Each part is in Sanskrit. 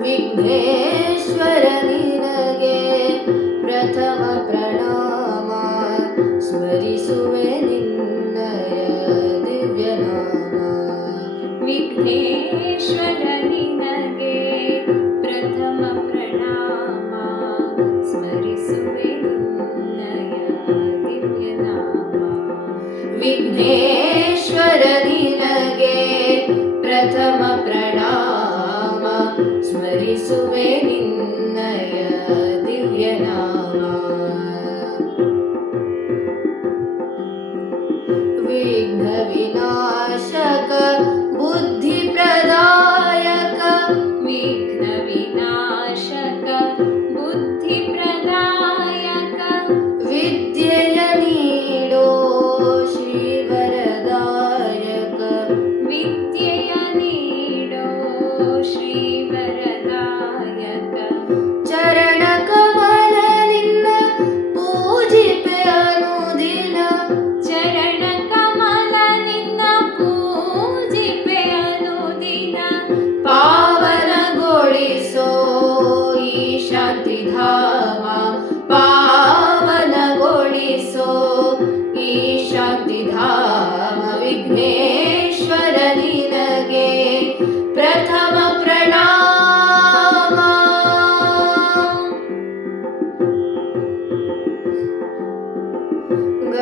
विघ्नेश्वर निनगे प्रथमप्रणामा स्वरि सुवे निन्दय दिव्यनामा विघ्नेश्वरनि नगे प्रथमप्रणामा स्वरि सुवेय दिव्यनामा विघ्ने Yeah.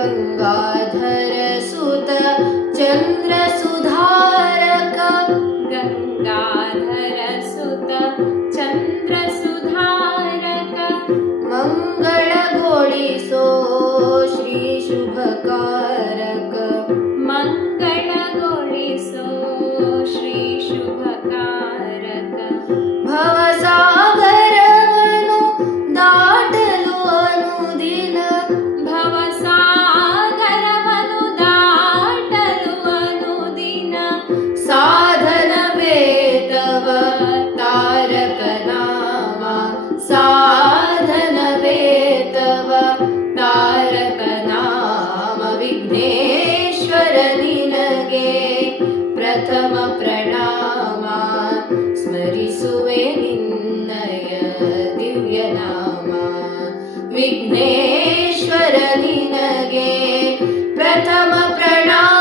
गङ्गाधरसुत चन्द्रसुधारक। गङ्गाधरसुत चन्द्रसुधारक। मङ्गलगोडिसो श्रीशुभकारक। मङ्गलगोडिसो श्रीशुभकार साधनवेदव तारकनाम विघ्नेश्वर दिनगे प्रथमप्रणामा स्मरिसुवे निन्दय दिव्यनामा विघ्नेश्वर दिनगे प्रथमप्रणाम